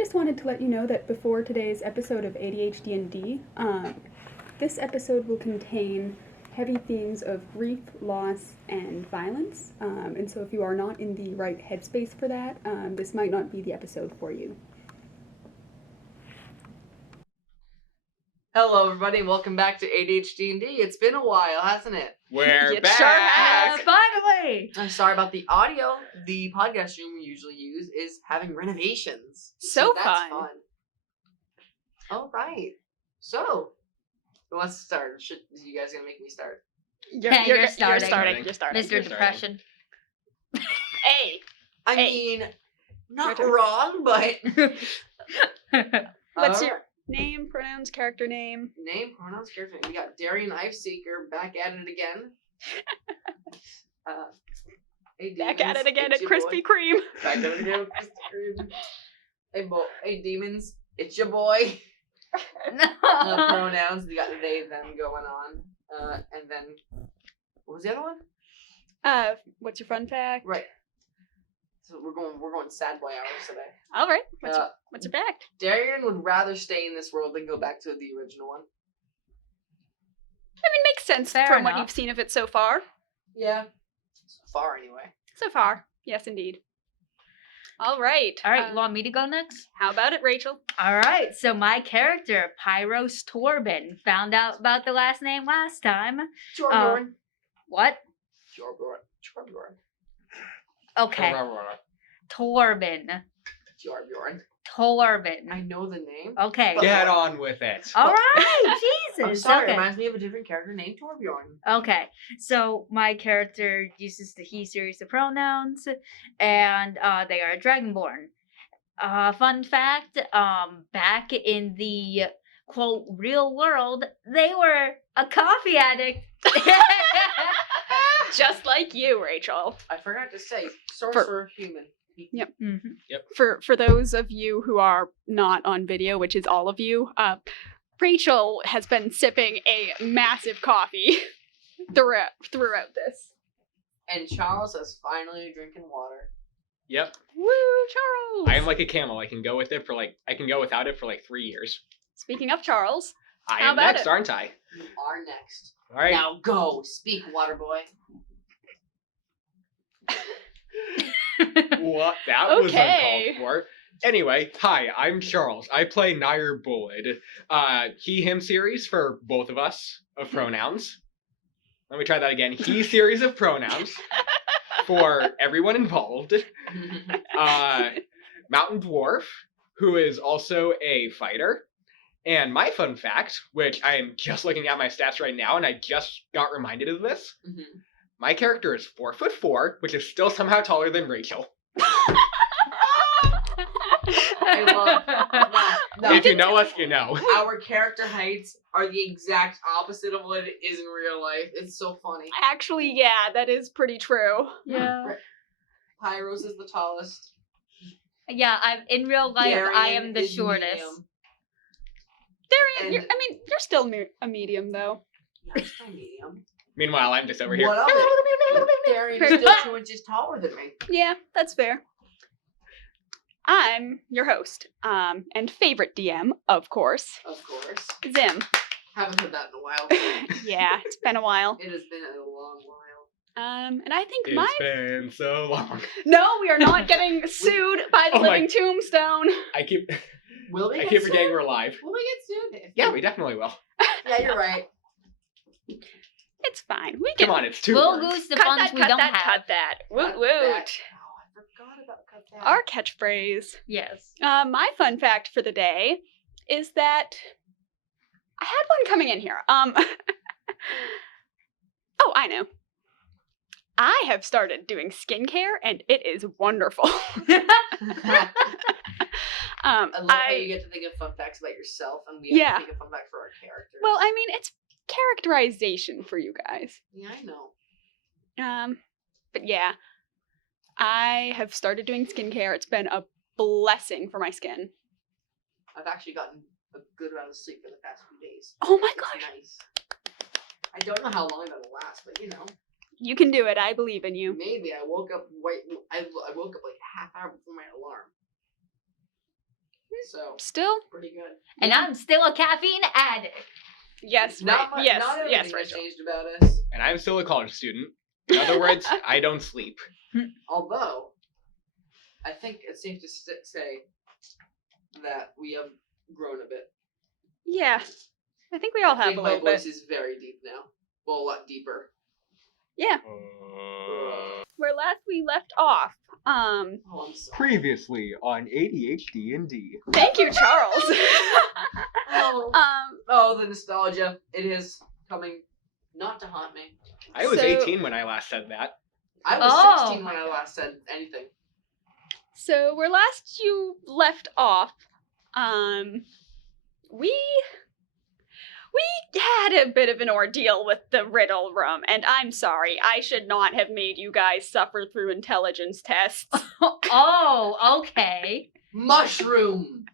just wanted to let you know that before today's episode of ADHDND, this episode will contain heavy themes of grief, loss, and violence. And so if you are not in the right headspace for that, this might not be the episode for you. Hello, everybody, and welcome back to ADHDND. It's been a while, hasn't it? We're It back! sure has. Finally! I'm sorry about the audio. The podcast room we usually use is having renovations. So that's fun. All right. So, who wants to start? You guys gonna make me start? You're starting. You're starting. Mr. Depression. Hey. I Hey. mean, not Your turn. wrong, but... What's your name, pronouns, character name? Name, pronouns, character name. We got Darian Iceseeker back at it again. Hey, Back demons, at it again it's at your Krispy boy. Kreme. Back at it again with Krispy Kreme. Hey, demons, it's your boy. No. Pronouns, we got the they, them going on. And then, what was the other one? What's your fun fact? Right. So we're going sad boy hours today. All right. What's your fact? Darian would rather stay in this world than go back to the original one. I mean, makes sense Fair from what enough. you've seen of it so far. Yeah. So far, anyway. So far. Yes, indeed. All right. All right, you want me to go next? How about it, Rachel? All right, so my character, Pyros Torben, found out about the last name last time. Torbjorn. What? Torbjorn. Okay, Torben. Torbjorn. Torben. I know the name. Okay. Get on with it. All right, Jesus. I'm sorry, Okay. it reminds me of a different character named Torbjorn. Okay, so my character uses the he series of pronouns, and they are dragonborn. Fun fact, back in the, quote, real world, they were a coffee addict. Just like you, Rachel. I forgot to say, sorcerer human. Yep. Mm-hmm. For those of you who are not on video, which is all of you, Rachel has been sipping a massive coffee throughout this. And Charles is finally drinking water. Yep. Woo, Charles! I am like a camel. I can go without it for like 3 years. Speaking of Charles, I How am about next, it? aren't I? You are next. All right. Now go, speak, water boy. What? That was Okay. uncalled for. Anyway, hi, I'm Charles. I play Nair Bullid. He, him series for both of us of pronouns. Let me try that again. He series of pronouns for everyone involved. Mountain Dwarf, who is also a fighter. And my fun fact, which I am just looking at my stats right now, and I just got reminded of this. Mhm. My character is 4'4", which is still somehow taller than Rachel. I love If you know us, you know. Our character heights are the exact opposite of what it is in real life. It's so funny. actually, yeah, that is pretty true. Yeah. Pyros is the tallest. Yeah, in real life, I Darian am the is shortest. medium. Darian, And- you're still a medium, though. Yeah, I'm still medium. Meanwhile, I'm just over here. What of it? Darian is still 2 inches taller than me. Yeah, that's fair. I'm your host, and favorite DM, of course, Of course. Zim. Haven't heard that in a while. Yeah, it's been a while. It has been a long while. And I think It's been so long. No, we are not getting sued by the Oh my- living tombstone. I keep Will we I get keep sued? forgetting we're live. Will we get sued? Yeah, we definitely will. Yeah, you're right. It's fine. We can Come on, it's 2 We'll words. lose the cut funds that, we cut don't that, have. cut that. Woot Cut woot. that. Oh, I forgot about cut that. Our catchphrase. Yes. My fun fact for the day is that I had one coming in here. Oh, I know. I have started doing skincare, and it is wonderful. I love how you get to think of fun facts about yourself, and we have to think of fun facts for our characters. Well, I mean, it's characterization for you guys. Yeah, I know. But yeah, I have started doing skincare. It's been a blessing for my skin. I've actually gotten a good amount of sleep for the past few days. Oh my It's gosh. nice. I don't know how long that'll last, but you know, You can do it. I believe in you. maybe I woke up I woke up like a half hour before my alarm. So Still? pretty good. And I'm still a caffeine addict. Yes, Not right. Yes, not everything yes, has Rachel. changed about us. And I'm still a college student. In other words, I don't sleep. Although, I think it's safe to say that we have grown a bit. Yeah. I think we all I have think a my little bit. voice is very deep now. Well, a lot deeper. Yeah. Where last we left off, Oh, I'm sorry. Previously on ADHDND. thank you, Charles. Oh. Oh, the nostalgia. It is coming not to haunt me. I was So- 18 when I last said that. I was Oh 16 when my I God. last said anything. So where last you left off, we had a bit of an ordeal with the riddle room, and I'm sorry, I should not have made you guys suffer through intelligence tests. Oh, okay. Mushroom!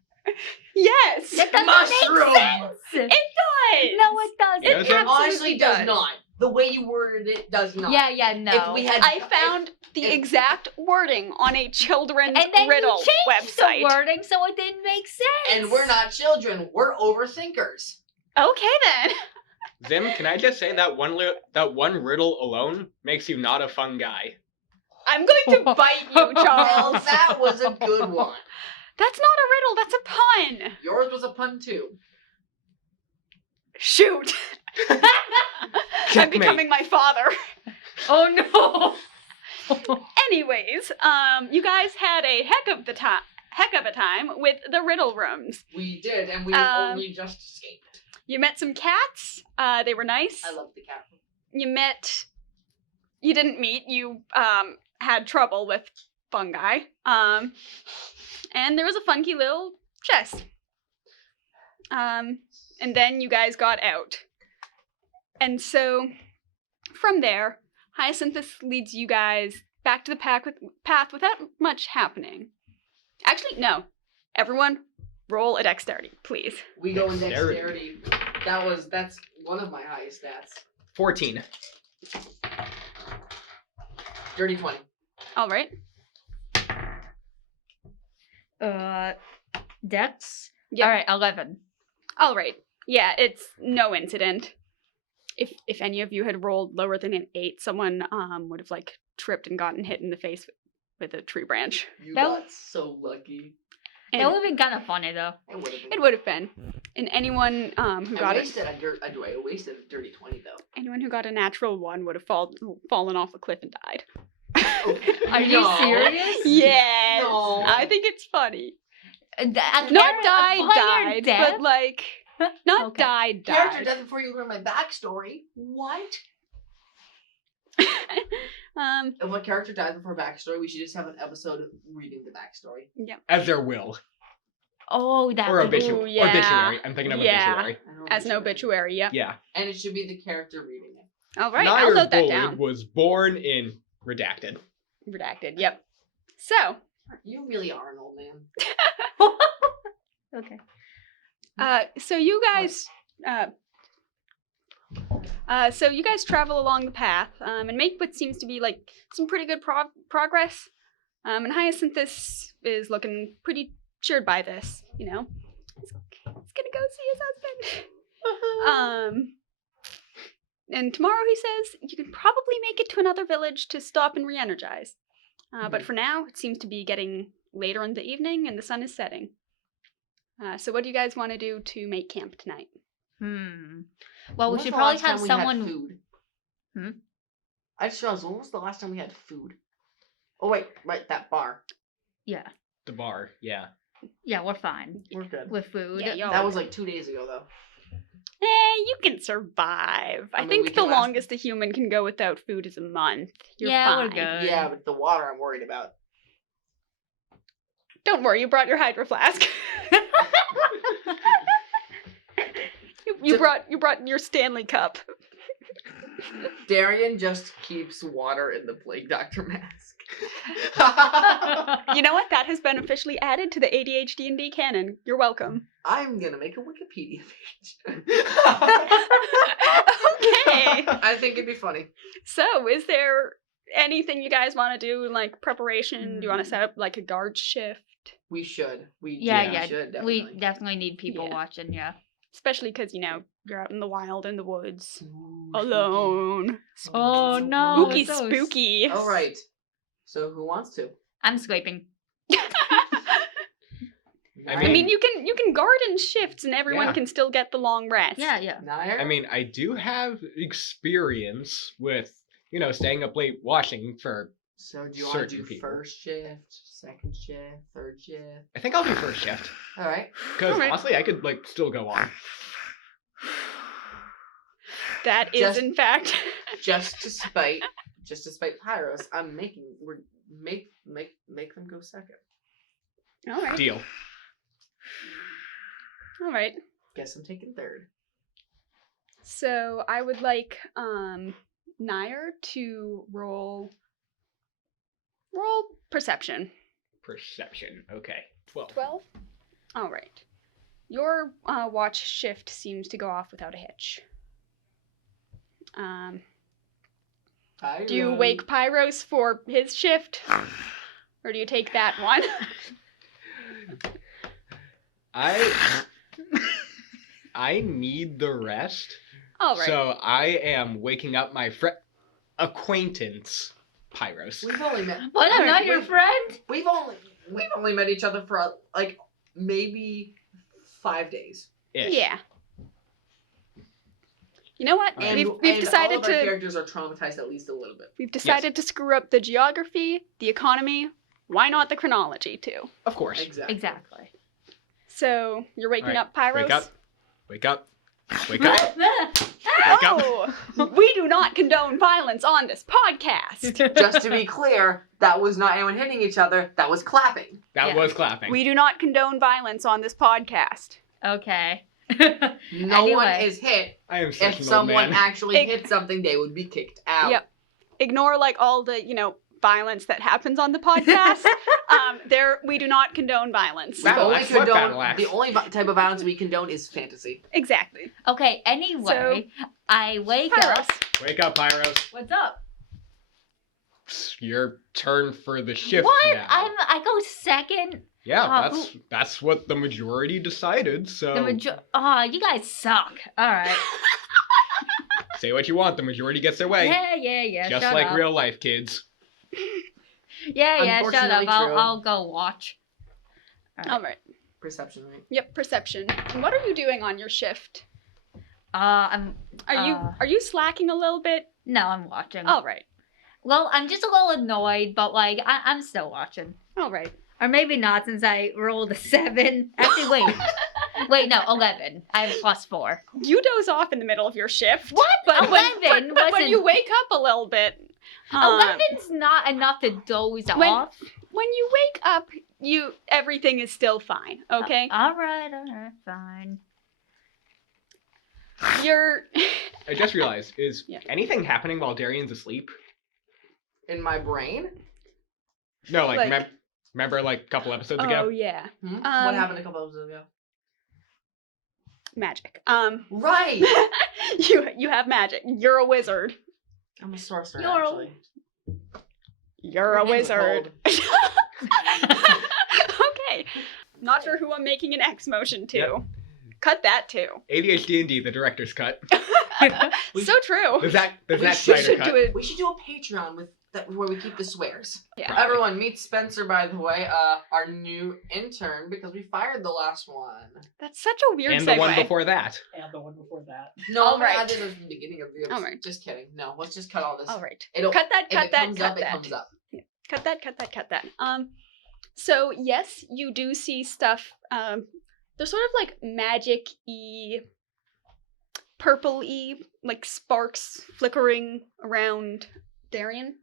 Yes, That doesn't Mushroom! make sense. it does. No, it doesn't. It doesn't? absolutely Honestly, does not. The way you worded it does not. Yeah, no. If we had, I found the if- exact wording on a children's and then riddle you changed website. the wording so it didn't make sense. and we're not children, we're overthinkers. Okay then. Zim, can I just say that one riddle alone makes you not a fun guy? I'm going to bite you, Well, Charles. that was a good one. That's not a riddle, that's a pun. Yours was a pun too. Shoot. I'm Checkmate. becoming my father. Oh no. Anyways, you guys had a heck of a time with the riddle rooms. We did, and we Um, only just escaped. You met some cats. They were nice. I love the cat. You didn't meet. You had trouble with fungi. And there was a funky little chest. And then you guys got out. And so from there, Hyacinthus leads you guys back to the path without much happening. Actually, no. Everyone, roll a dexterity, please. We go in Dexterity. dexterity. That's one of my highest stats. 14. Dirty 20. All right. Dex. Yeah. All right, 11. All right. Yeah, it's no incident. If any of you had rolled lower than an 8, someone would have like tripped and gotten hit in the face with a tree branch. You That got so lucky. And That would have been kind of funny though. It would have been. it would have been. And anyone who I got it, wasted a dirty 20 though. anyone who got a natural 1 would have fallen off a cliff and died. Are you No. serious? Yes. No. I think it's funny. Not Player died, death? but like not Okay. died. Character death before you learn my backstory. What? If a character dies before backstory, we should just have an episode of reading the backstory. As their will. Oh, that Or would be obituary. yeah. Obituary. I'm thinking of Yeah. obituary. I know as an obituary. Yep. Yeah. And it should be the character reading it. All right. Nair I'll note that Bullard down. was born in Redacted. Redacted. Yep. So, You really are an old man. Okay. so you guys, travel along the path and make what seems to be like some pretty good progress. And Hyacinthus is looking pretty cheered by this. You know, he's gonna go see his husband. And tomorrow he says you can probably make it to another village to stop and re-energize. But for now, it seems to be getting later in the evening and the sun is setting. So what do you guys want to do to make camp tonight? Well, we When was should the probably last time have we had someone. food? Hmm? I just realized, when was the last time we had food? Oh wait, right, that bar. Yeah. The bar. Yeah. Yeah, we're fine We're good. with food. Yeah, y'all That was like 2 days ago though. You can survive. I mean, think we the can last- longest a human can go without food is a month. You're Yeah, we're fine. good. Yeah, but the water I'm worried about. Don't worry, you brought your hydro flask. you brought your Stanley cup. Darian just keeps water in the Plague Doctor mask. You know what? That has been officially added to the ADHDND canon. You're welcome. I'm gonna make a Wikipedia page. Okay. I think it'd be funny. So, is there anything you guys want to do, like preparation? Do you want to set up like a guard shift? We should. We Yeah, should we definitely. definitely need people Yeah. watching. Yeah. Especially because, you're out in the wild, in the woods, Ooh, alone. Oh, no. Spooky, so spooky. All right. So who wants to? I'm scraping. I I mean, you can guard in shifts, and everyone Yeah. can still get the long rest. Yeah, yeah. Nair? I mean, I do have experience with, staying up late watching for. So do you want to certain do people. first shift, second shift, third shift? I think I'll do first shift. All right. Because Alright. honestly, I could, still go on. That is, Just- in fact. Just to spite Pyros, make them go second. All right. Deal. All right. Guess I'm taking third. So I would like Nair to roll perception. Perception. Okay. 12. 12? All right. Your watch shift seems to go off without a hitch. Do you wake Pyros for his shift? Or do you take that one? I need the rest. All right. So I am waking up my acquaintance, Pyros. We've only met. But I'm Wait, not your wait. friend. We've only met each other for like maybe 5 days. Ish. Yeah. You know what? And- We've decided all of our to characters are traumatized at least a little bit. we've decided to screw up the geography, the economy. Why not the chronology too? Of course. Exactly. So you're waking Alright, up Pyros. Wake up. Wake up. Wake up. Wake up. Oh, we do not condone violence on this podcast. Just to be clear, that was not anyone hitting each other. That was clapping. That Yeah. was clapping. We do not condone violence on this podcast. Okay. No one Anyway. is hit. I am such If an someone old man. actually Ig- hit something, they would be kicked out. Yep. Ignore like all the, violence that happens on the podcast. We do not condone violence. We Battle only axe, what condone, battle axe? the only type of violence we condone is fantasy. Exactly. Okay, anyway, I wake up. Pyros. Wake up, Pyros. What's up? It's your turn for the shift What? now. I go second. Yeah, Oh, that's what the majority decided. So You guys suck. All right. say what you want. The majority gets their way. Yeah. Just shut like up. real life, kids. Yeah. Shut up. Unfortunately true. I'll go watch. All right. Perception, right? Yep. Perception. And what are you doing on your shift? I'm. Are you slacking a little bit? No, I'm watching. All right. Well, I'm just a little annoyed, but I'm still watching. All right. Or maybe not, since I rolled a 7. Actually, wait, no, 11. I have +4. You doze off in the middle of your shift. What? But 11 but when wasn't- you wake up a little bit. 11's not enough to doze when- off. When you wake up, everything is still fine. Okay. All right, fine. You're. I just realized, is Yeah. anything happening while Darian's asleep? In my brain? No, Like- remember like a couple episodes Oh ago? yeah. What Um, happened a couple episodes ago? Magic. Right! You have magic. You're a wizard. I'm a sorcerer, You're a- actually. You're Her a name's wizard. Okay. Not sure who I'm making an X motion to. Yep. Cut that too. ADHDND, the director's cut. So true. The Zack We Snyder should cut. do it. We should do a Patreon with that where we keep the swears. Yeah. Everyone, meet Spencer, by the way, our new intern, because we fired the last one. That's such a weird And segue. the one before that. And the one before that. No, All I right. did it at the beginning of the episode. All right. Just kidding. No, let's just cut all this. All right. It'll, Cut that. if Cut it that. comes Cut up, that. it comes up. Cut that. So yes, you do see stuff. They're sort of like magic-y, purple-y, like sparks flickering around Darian.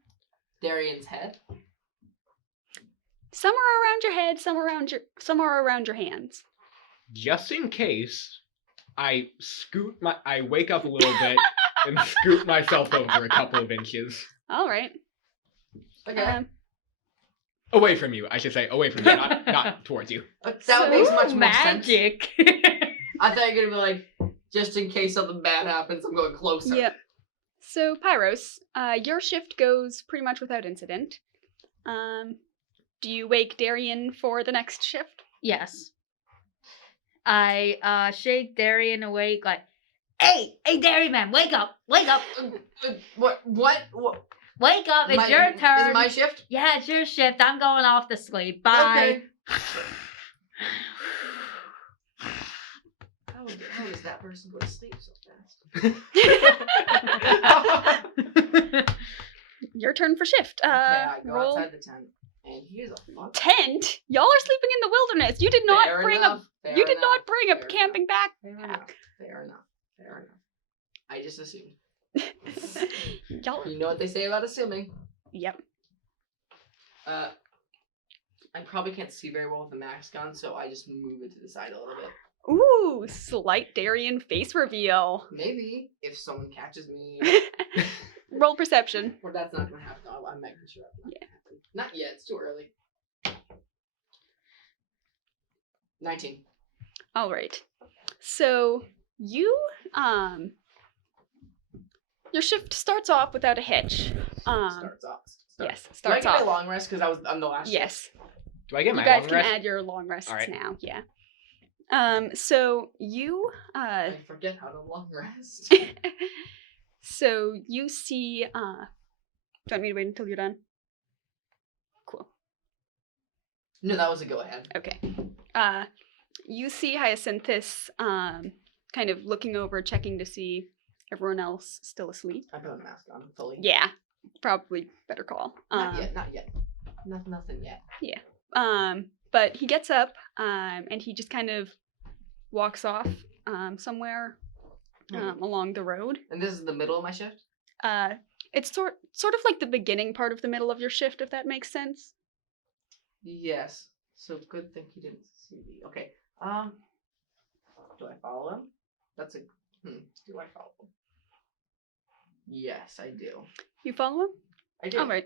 Darian's head. Some are around your head, some are around your hands. Just in case, I wake up a little bit and scoot myself over a couple of inches. All right. Okay. Away from you, I should say. Away from you, not towards you. That so makes much more sense. magic. I thought you were gonna be like, just in case something bad happens, I'm going closer. Yep. So, Pyros, your shift goes pretty much without incident. Do you wake Darian for the next shift? Yes. I shake Darian awake like, hey, Darian man, wake up, wake up, What? wake up, it's your turn. Is it my shift? Yeah, it's your shift. I'm going off to sleep. Bye. Okay. How does that person go to sleep so fast? Your turn for shift. Okay, I go Roll. outside the tent, and here's a fuck. Tent? Y'all are sleeping in the wilderness. You did not bring a Fair camping enough. backpack. Fair enough. I just assumed. Y'all. You know what they say about assuming. Yep. I probably can't see very well with the max gun, so I just move it to the side a little bit. Ooh, slight Darian face reveal. Maybe if someone catches me. Roll perception. Or that's not gonna happen. I'm making sure that's not gonna happen. Not yet. It's too early. 19. All right. So you your shift starts off without a hitch. Starts off. Yes, Do I starts get off. my long rest because I'm the last? Yes. Do I get You my guys long can rest? add your long rests All right. now. Yeah. So you I forget how to long rest. so you see do you want me to wait until you're done? Cool. No, that was a go ahead. Okay. You see Hyacinthus kind of looking over, checking to see everyone else still asleep. I put the mask on fully. Yeah, probably better call. Not yet. Nothing yet. But he gets up and he just kind of walks off somewhere along the road. And this is the middle of my shift? It's sort of like the beginning part of the middle of your shift, if that makes sense. Yes. So good thing he didn't see me. Okay. Do I follow him? That's a do I follow him? Yes, I do. You follow him? I do. All right.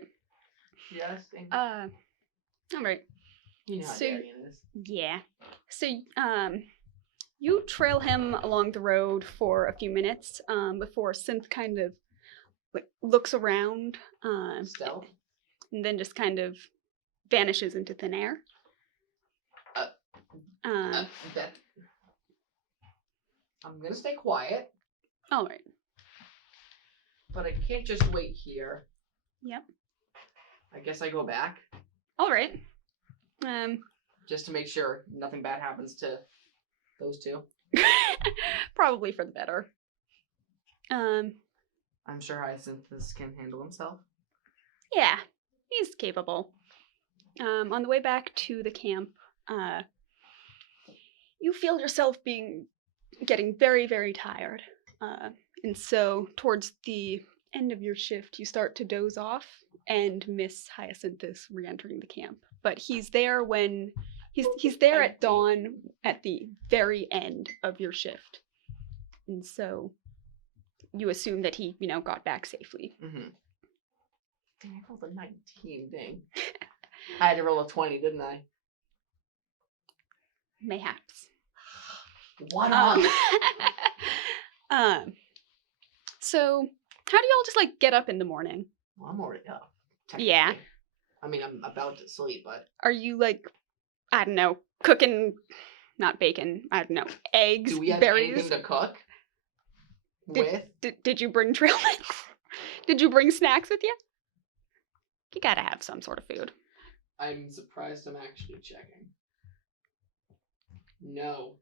Yes. All right. You know how so- Darian is. Yeah. So, you trail him along the road for a few minutes before Synth kind of like looks around Stealth. and then just kind of vanishes into thin air. That. I'm gonna stay quiet, All right. but I can't just wait here. Yep. I guess I go back All right. just to make sure nothing bad happens to those two. Probably for the better. I'm sure Hyacinthus can handle himself. Yeah, he's capable. On the way back to the camp, you feel yourself getting very, very tired. And so towards the end of your shift, you start to doze off and miss Hyacinthus re-entering the camp. But he's there when he's there at dawn at the very end of your shift. And so you assume that he, got back safely. Mm-hmm. Dang, I rolled a 19, dang. I had to roll a 20, didn't I? Mayhaps. What up? So how do y'all just get up in the morning? Well, I'm already up. Yeah. technically. I mean, I'm about to sleep, but Are you I don't know, cooking, not bacon, I don't know, eggs, do we have berries? anything to cook Did- with? Did you bring trail mix? Did you bring snacks with you? You gotta have some sort of food. I'm surprised I'm actually checking. No.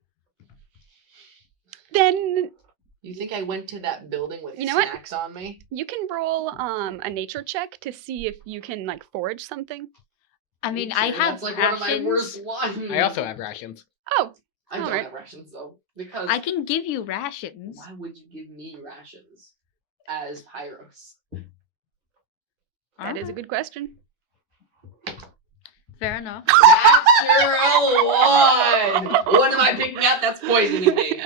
Then You think I went to that building with You know what? snacks on me? you can roll a nature check to see if you can forage something. I mean, I Nature, have that's like rations. one of my worst ones. I also have rations. Oh, I don't alright. have rations though, because I can give you rations. why would you give me rations as Pyros? that is a good question. Fair enough. Natural one. What am I picking up? That's poisoning me.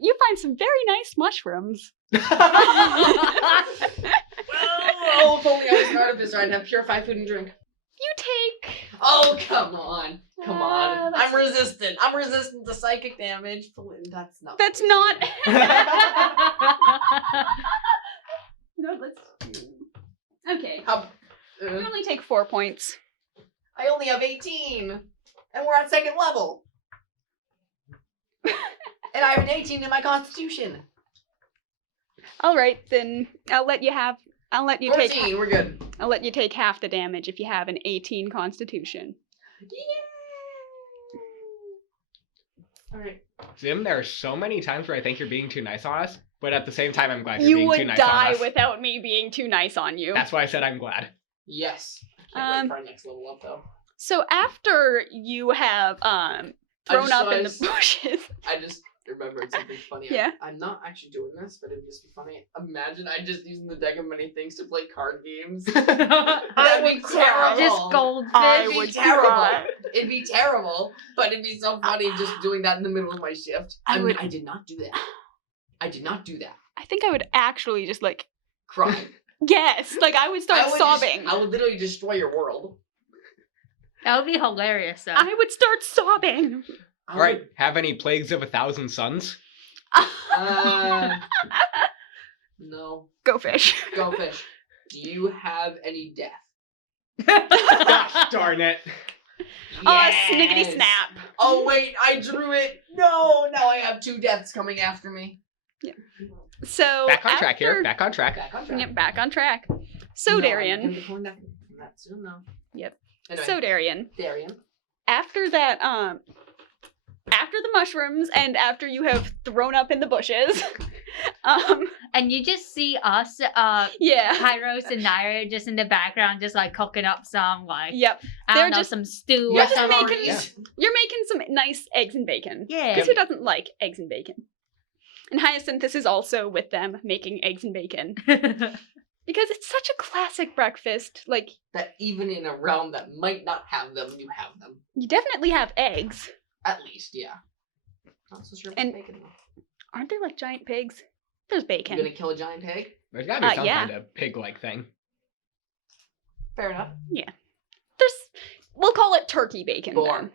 You find some very nice mushrooms. Oh, if only I was an artificer, I'd have purified food and drink. You take Oh, come on. Come on. let's I'm see. resistant. I'm resistant to psychic damage. That's not. That's not Okay. How, You only take 4 points. I only have 18, and we're at second level. And I have an 18 in my constitution. All right, then I'll let you take 14, we're good. I'll let you take half the damage if you have an 18 constitution. Alright. Zim, there are so many times where I think you're being too nice on us, but at the same time, I'm glad you're You being too would nice on die us. without me being too nice on you. That's why I said I'm glad. Yes. Can't wait for our next level up, though. So after you have thrown up in the bushes. I just remembered something funny. Yeah. I'm not actually doing this, but it'd just be funny. Imagine I just using the deck of many things to play card games. I would cry. Just goldfish. I It'd would be terrible. cry. It'd be terrible, but it'd be so funny just doing that in the middle of my shift. I would- I did not do that. I did not do that. I think I would actually just like Cry. yes, like I would start sobbing. I would literally destroy your world. That would be hilarious, though. I would start sobbing. All right, have any plagues of 1,000 suns? No. Go fish. Go fish. Do you have any death? Gosh darn it. Oh, snickety Yes. snap. Oh wait, I drew it. No, now I have 2 deaths coming after me. So Back on track here. after- Back on track. Back on track. Yep, back on track. So No, I'm Darian. gonna be pulling that from that soon though. Yep. Anyway, So Darian. Darian. After that, after the mushrooms and after you have thrown up in the bushes, And you just see us, yeah. Pyros and Naira, just in the background, just like cooking up some, like, Yep. I They're don't know, just- some stew You're or just something. making- Yeah. You're making some nice eggs and bacon. Yeah. Because who doesn't like eggs and bacon? And Hyacinthus is also with them making eggs and bacon. Because it's such a classic breakfast. Like, That even in a realm that might not have them, you have them. you definitely have eggs. At least, yeah. Not so sure about And- bacon though. Aren't there like giant pigs? There's You bacon. gonna kill a giant pig? There's gotta be some yeah. kind of pig-like thing. Fair enough. We'll call it turkey bacon Boar. then.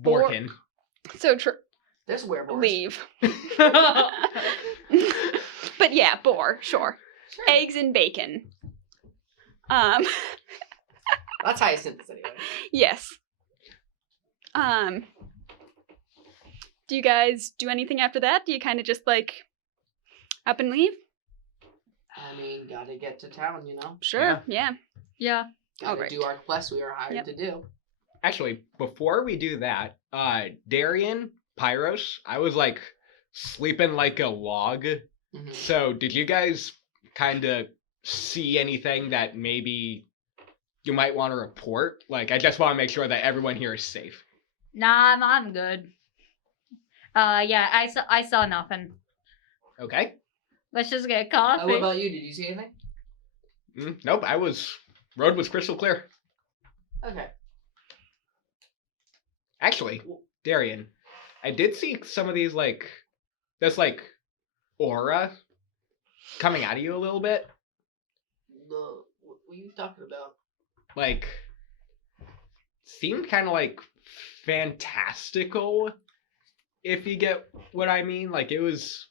Borkin. So There's werewolves. leave. But yeah, boar, sure. Sure. Eggs and bacon. That's Hyacinthus anyway. Yes. Do you guys do anything after that? Do you kind of just like up and leave? I mean, gotta get to town, you know? Sure. Yeah. Yeah. Gotta Alright. do our quest we are hired Yep. to do. Actually, before we do that, Darian, Pyros, I was like sleeping like a log. Mhm. So did you guys kind of see anything that maybe you might want to report? Like, I just want to make sure that everyone here is safe. Nah, I'm good. Yeah, I saw nothing. Okay? Let's just get What coffee. about you? Did you see anything? Nope, road was crystal clear. Okay. Actually, Darian, I did see some of these, like, this, like, aura coming out of you a little bit. What are you talking about? Like, seemed kind of, like, fantastical, if you get what I mean. Like, it was...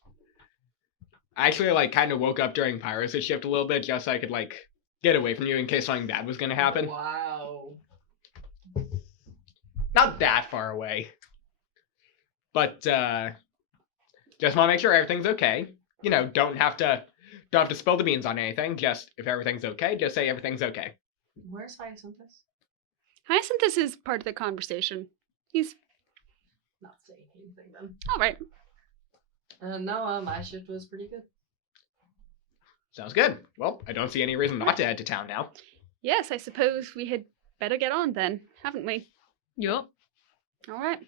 I actually, like, kind of woke up during Pyrus' shift a little bit just so I could, like, get away from you in case something bad was going to happen. Wow. Not that far away. But, just want to make sure everything's okay. You know, don't have to spill the beans on anything. Just, if everything's okay, just say everything's okay. Where's Hyacinthus? Hyacinthus is part of the conversation. He's Not saying anything then. all right. No, my shift was pretty good. Sounds good. Well, I don't see any reason not to head to town now. Yes, I suppose we had better get on then, haven't we? Yup. All right.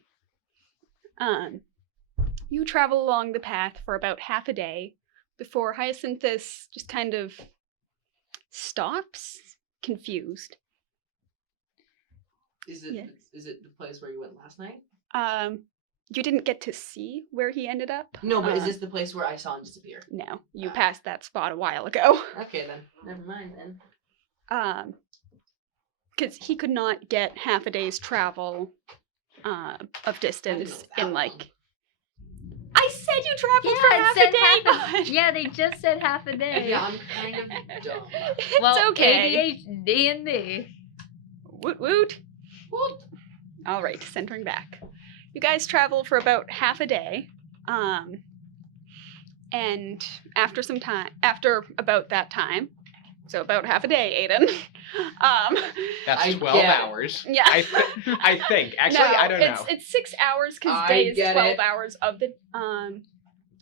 You travel along the path for about half a day before Hyacinthus just kind of stops, confused. Is it Yes. is it the place where you went last night? You didn't get to see where he ended up. No, but is this the place where I saw him disappear? No, you Ah. passed that spot a while ago. Okay then. Never mind then. Because he could not get half a day's travel of distance that in like. long. I said you traveled Yeah, for it half said a day, half bud. Yeah, they just said half a day. Yeah, I'm kind of dumb. It's Well, okay. ADHDND. Woot woot. What? All right, centering back. You guys travel for about half a day. And after about that time, so about half a day, Aiden. That's I 12 get it. hours. Yeah. I think. Actually, I don't know. It's 6 hours because I day is get 12 it. hours of the Okay,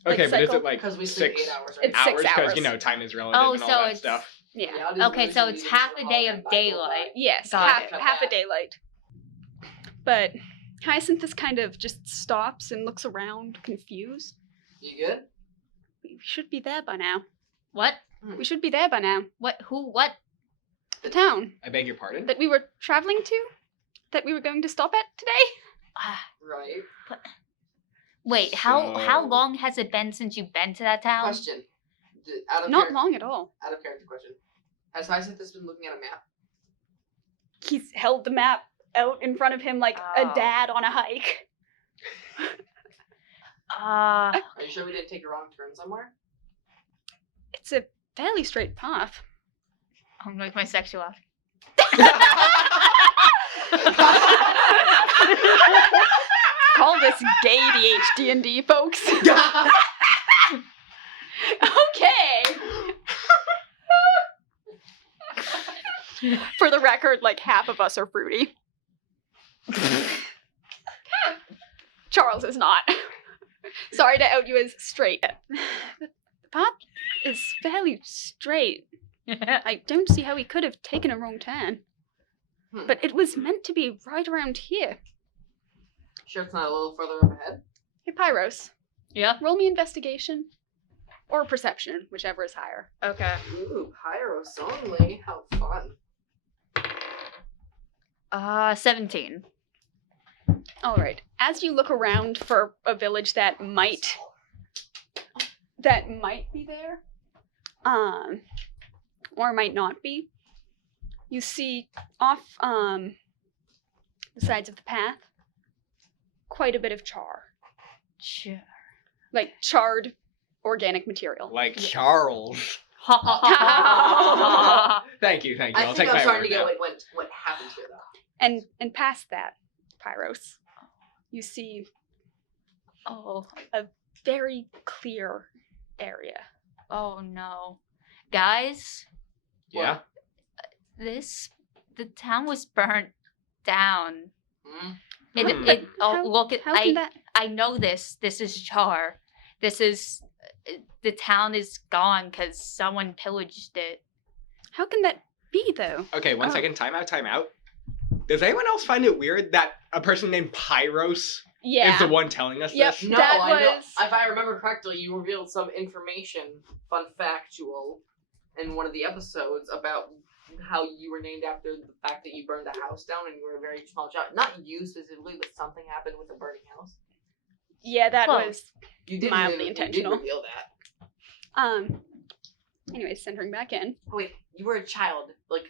but is cycle. it like Because we sleep 6 8 hours. Right? It's 6 because, hours. time is relative Oh, and all so that it's- stuff? Yeah. I'll just Okay, so lose it's you half for a day all of that daylight. Yes, Got half it. a daylight. But Hyacinthus kind of just stops and looks around, confused. You good? We should be there by now. What? We should be there by now. What? Who? What? The town I beg your pardon? that we were traveling to, that we were going to stop at today. Ah, Right. wait, how So- long has it been since you've been to that town? Question. Out of Not long at all. Out of character question. Has Hyacinthus been looking at a map? He's held the map out in front of him like a Oh. dad on a hike. Are you sure we didn't take a wrong turn somewhere? It's a fairly straight path. I'm like my sexuality. Call this gay ADHDND, folks. Okay. For the record, like half of us are fruity. Charles is not. Sorry to out you as straight. The path is fairly straight. I don't see how he could have taken a wrong turn. But it was meant to be right around here. Sure it's not a little further up ahead? Hey, Pyros, Yeah. roll me investigation. Or perception, whichever is higher. Okay. Ooh, Pyros only. How fun. 17. All right. As you look around for a village that might be there, or might not be, you see off the sides of the path quite a bit of char, Sure. like charred organic material. Like Charles. Thank you. I I'll think take I'm my starting word to get now. what happened here, though. And past that, Pyros, you see Oh. a very clear area. Oh no. Guys, Yeah? the town was burnt down. Hmm? Look at How can that? I know this. This is Char. This is the town is gone because someone pillaged it. How can that be though? Okay, one Oh. second. Time out. Does anyone else find it weird that a person named Pyros Yeah. is the one telling us Yep. this? No, That I know. was- If I remember correctly, you revealed some information, fun factual, in one of the episodes about how you were named after the fact that you burned a house down and you were a very small child. Not you specifically, but something happened with a burning house. Yeah, that Close. was You did Mildly reveal- intentional. You did reveal that. Anyways, centering back in. Oh, wait, you were a child, like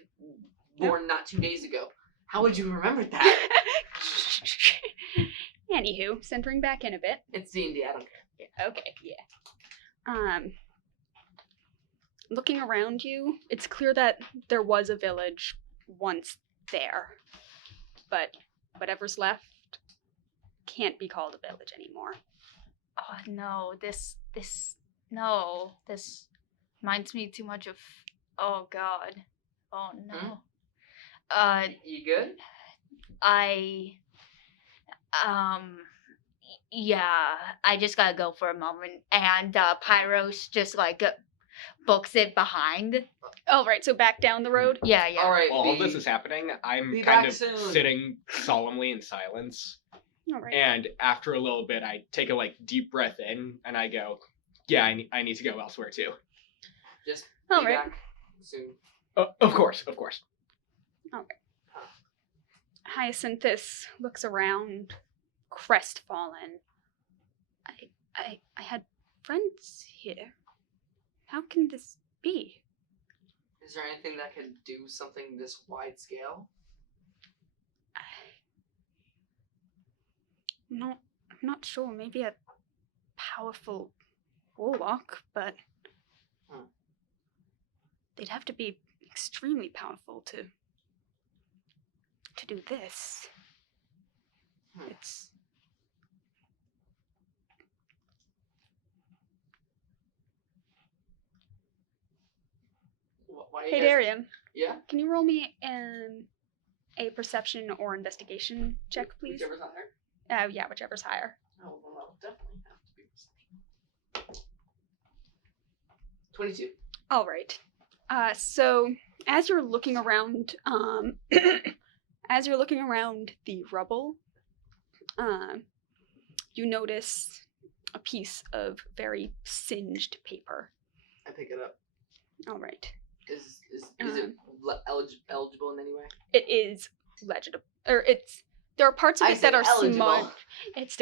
born not 2 days ago. How would you remember that? Anywho, centering back in a bit. It's D&D. I don't care. Yeah, okay, yeah. Looking around you, it's clear that there was a village once there. But whatever's left can't be called a village anymore. Oh no, this reminds me too much of. Oh god. Oh no. You good? Yeah, I just gotta go for a moment, and Pyros just like books it behind. Oh, right, so back down the road? Yeah. All right. While all B. this is happening, I'm Be kind back of soon. sitting solemnly in silence. All right. And after a little bit, I take a deep breath in and I go, yeah, I need to go elsewhere too. Just All be right. back soon. Of course. Hyacinthus looks around, crestfallen. I had friends here. How can this be? Is there anything that could do something this wide scale? I'm not sure. Maybe a powerful warlock, but they'd have to be extremely powerful to do this. It's Why are you Hey guys... Darian, Yeah? can you roll me a perception or investigation check, please? Whichever's not there? Yeah, whichever's higher. Oh, well, I'll definitely have to be perception. 22. All right. So as you're looking around, as you're looking around the rubble, you notice a piece of very singed paper. I pick it up. All right. Is it eligible in any way? It is legible, or there are parts of I it that said are eligible. smudged. It's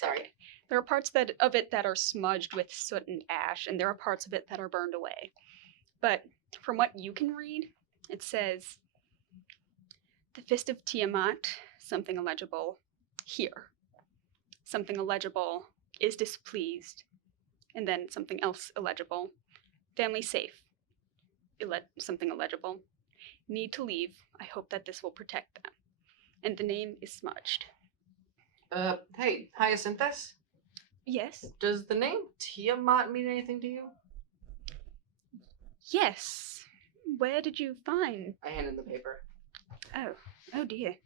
Sorry. okay. There are parts of it that are smudged with soot and ash, and there are parts of it that are burned away. But from what you can read, it says, "The Fist of Tiamat, something illegible, here. Something illegible, is displeased." And then something else illegible. "Family safe. Something illegible. Need to leave. I hope that this will protect them." And the name is smudged. Hey, Hyacinthus? Yes? Does the name Tiamat mean anything to you? Yes. Where did you find? I hand in the paper. Oh dear.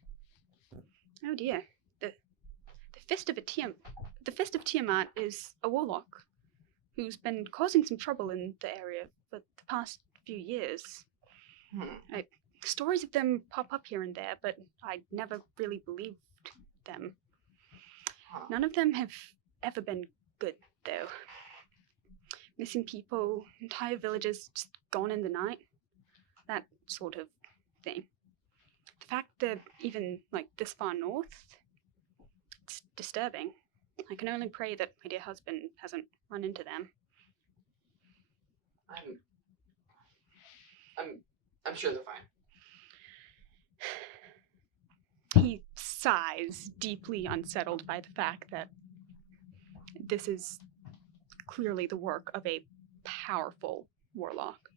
Oh dear. The Fist of Tiamat is a warlock who's been causing some trouble in the area for the past few years. Stories of them pop up here and there, but I never really believed them. None of them have ever been good, though. Missing people, entire villages just gone in the night. That sort of thing. The fact they're even, this far north, it's disturbing. I can only pray that my dear husband hasn't run into them. I'm sure they're fine. He sighs, deeply unsettled by the fact that this is clearly the work of a powerful warlock.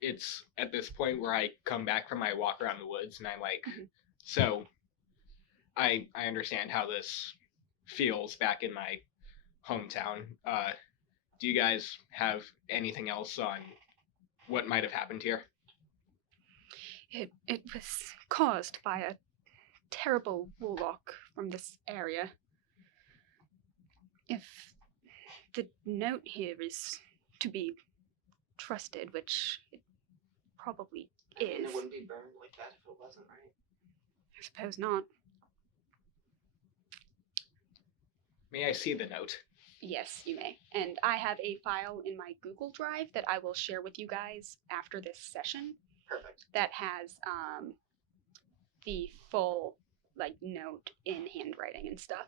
It's at this point where I come back from my walk around the woods, and I'm like, so I understand how this feels back in my hometown. Do you guys have anything else on what might have happened here? It was caused by a terrible warlock from this area. If the note here is to be trusted, which it probably is. And it wouldn't be burned like that if it wasn't, right? I suppose not. May I see the note? Yes, you may. And I have a file in my Google Drive that I will share with you guys after this session. Perfect. That has the full note in handwriting and stuff.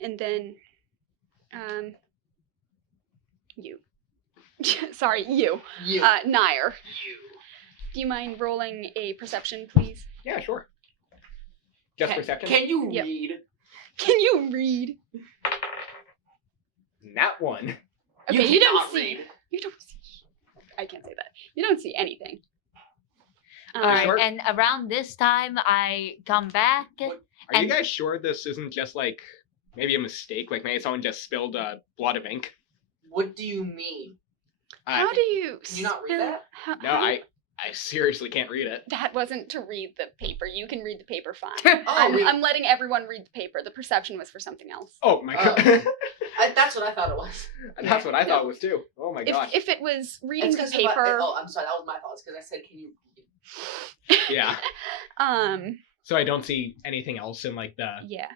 And then you. Sorry, you. You. Nair. You. Do you mind rolling a perception, please? Yeah, sure. Just perception? Can you Yep. read? Can you read? Not one. Okay, you don't cannot see. read. You don't see. I can't say that. You don't see anything. Alright, Sure. and around this time, I come back. Are you guys sure this isn't just maybe a mistake? Like maybe someone just spilled blood of ink? What do you mean? How do you? Can you not read that? No, I seriously can't read it. That wasn't to read the paper. You can read the paper fine. Oh, wait. I'm letting everyone read the paper. The perception was for something else. Oh my god. That's what I thought it was. That's what I thought it was too. Oh my gosh. If it was reading It's the 'cause paper, I'm sorry, that was my fault. It's because I said, can you read? Yeah. um, So I don't see anything else in the yeah.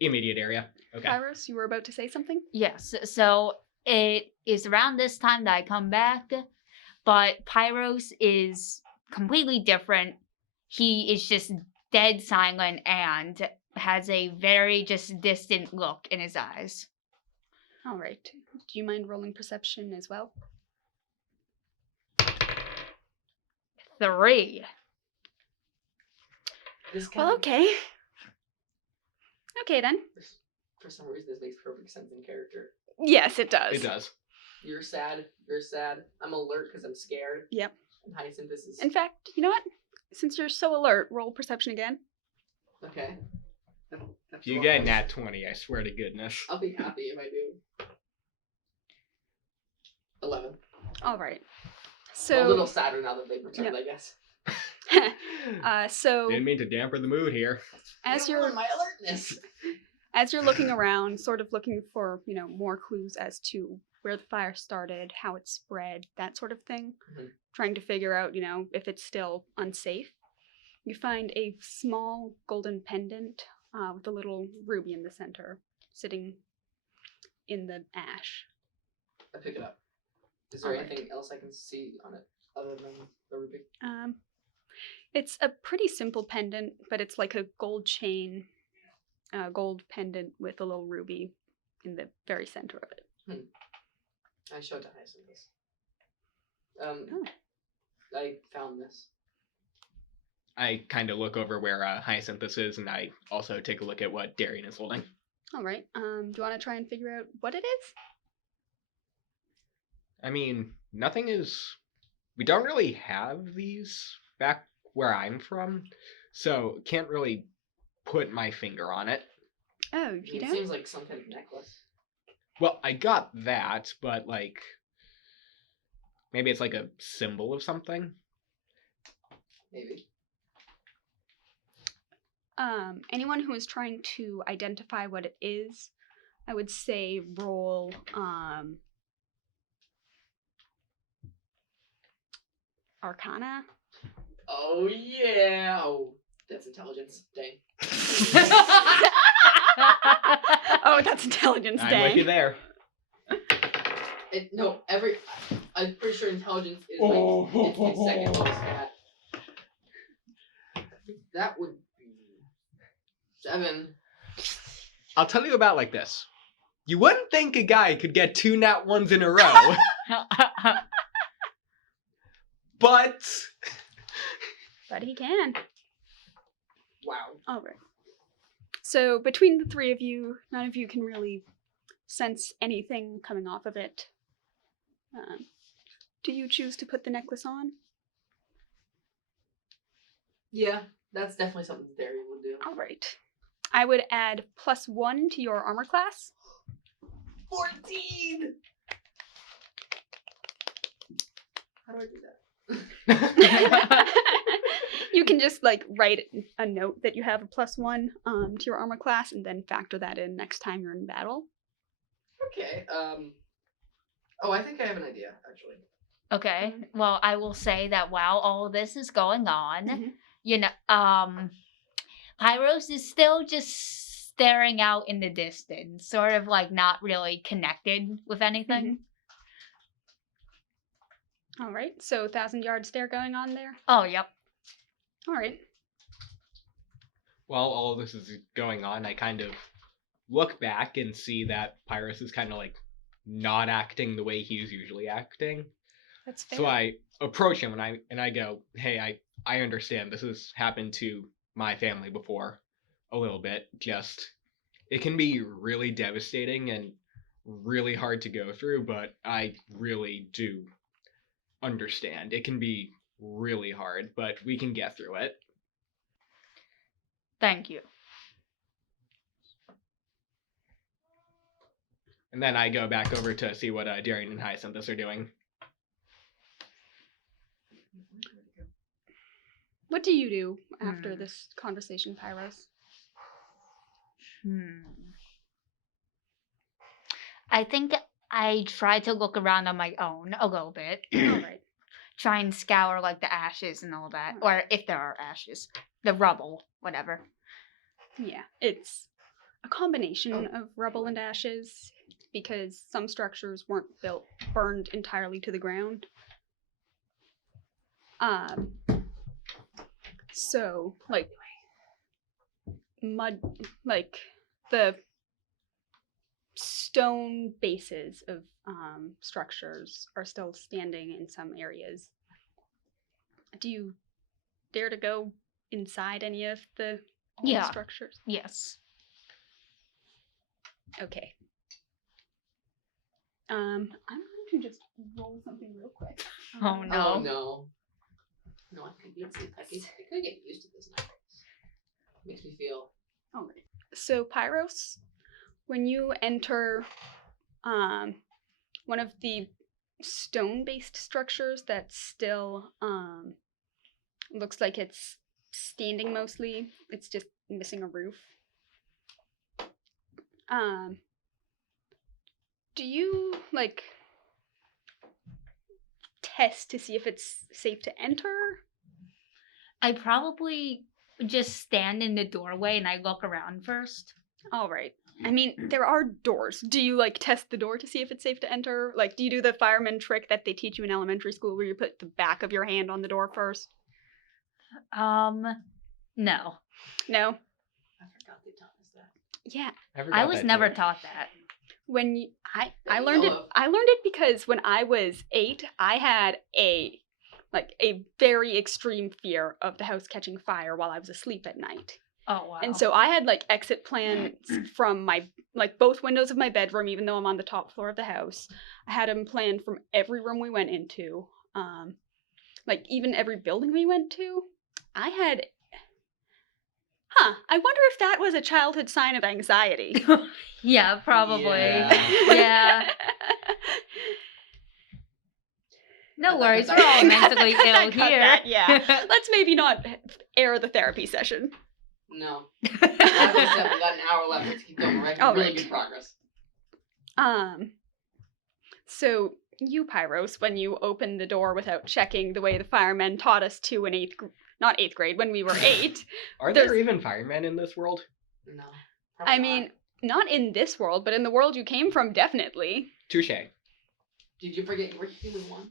immediate area. Okay. Kairos, you were about to say something? Yes, so it is around this time that I come back, but Pyros is completely different. He is just dead silent and has a very just distant look in his eyes. All right. Do you mind rolling perception as well? 3. This Well, okay. Okay then. For some reason, this makes perfect sense in character. Yes, it does. It does. You're sad. You're sad. I'm alert because I'm scared. Yep. And Hyacinthus is... In fact, you know what? Since you're so alert, roll perception again. Okay. If you get nat 20, I swear to goodness. I'll be happy if I do. 11. All right. Well, a little So, sadder now that they've returned, Yep. I guess. so Didn't mean to dampen the mood here. as You you're ruined my alertness. as you're looking around, sort of looking for, more clues as to where the fire started, how it spread, that sort of thing, Mhm. trying to figure out, if it's still unsafe, you find a small golden pendant with a little ruby in the center, sitting in the ash. I pick it up. Is there Alright. anything else I can see on it other than the ruby? It's a pretty simple pendant, but it's like a gold chain, gold pendant with a little ruby in the very center of it. I showed it to Hyacinthus. Oh. I found this. I kind of look over where Hyacinthus is, and I also take a look at what Darian is holding. All right. Do you want to try and figure out what it is? I mean, nothing is... We don't really have these back where I'm from, so can't really put my finger on it. Oh, I mean, you it don't? seems like some kind of necklace. Well, I got that, but maybe it's like a symbol of something. Maybe. Anyone who is trying to identify what it is, I would say roll Arcana. Oh yeah. Oh, that's intelligence. Dang. Oh, that's intelligence. I'm Dang. with you there. I'm pretty sure intelligence is it's my second lowest stat. That would be 7. I'll tell you about like this. You wouldn't think a guy could get 2 nat 1s in a row, but... But he can. Wow. All right. So between the three of you, none of you can really sense anything coming off of it. Do you choose to put the necklace on? Yeah, that's definitely something Darian would do. All right. I would add +1 to your armor class. 14. How do I do that? You can just write a note that you have a +1 to your armor class, and then factor that in next time you're in battle. Okay. Oh, I think I have an idea actually. Okay. Well, I will say that while all of this is going on, Mhm. Pyros is still just staring out in the distance, sort of not really connected with anything. All right. So 1,000-yard stare going on there. Oh, yep. All right. While all this is going on, I kind of look back and see that Pyrus is kind of not acting the way he's usually acting. That's fair. So I approach him and I go, "Hey, I understand this has happened to my family before a little bit. Just it can be really devastating and really hard to go through, but I really do understand. It can be really hard, but we can get through it." Thank you. And then I go back over to see what Darian and Hyacinthus are doing. What do you do after this conversation, Pyros? I think I try to look around on my own a little bit. All right. Try and scour the ashes and all that. Or if there are ashes. The rubble, whatever. Yeah, it's a combination of rubble and ashes because some structures weren't burned entirely to the ground. So mud, the stone bases of structures are still standing in some areas. Do you dare to go inside any of the Yeah. structures? Yes. Okay. I'm going to just roll something real quick. Oh no. Oh no. No, I could get used to this now. Makes me feel. All right. So Pyros, when you enter one of the stone-based structures that still looks like it's standing mostly, it's just missing a roof. Do you like test to see if it's safe to enter? I probably just stand in the doorway and I look around first. All right. I mean, there are doors. Do you like test the door to see if it's safe to enter? Like, do you do the fireman trick that they teach you in elementary school where you put the back of your hand on the door first? No. No? I forgot they taught us that. Yeah. I was never taught that. When you, I That you learned it. know of. I learned it because when I was 8, I had a very extreme fear of the house catching fire while I was asleep at night. Oh wow. And so I had like exit plans from my both windows of my bedroom, even though I'm on the top floor of the house. I had them planned from every room we went into, even every building we went to. I had. I wonder if that was a childhood sign of anxiety. Yeah, probably. Yeah. Yeah. No Cut worries, that, we're all cut mentally Cut ill here. that, yeah. Let's maybe not air the therapy session. No. Like I said, we got an hour left. Let's keep going. We're making All really right. good progress. So you, Pyros, when you opened the door without checking the way the firemen taught us to in not 8th grade, when we were 8. Are There's- there even firemen in this world? No. I probably mean, not. not in this world, but in the world you came from, definitely. Touche. Did you forget you were human once?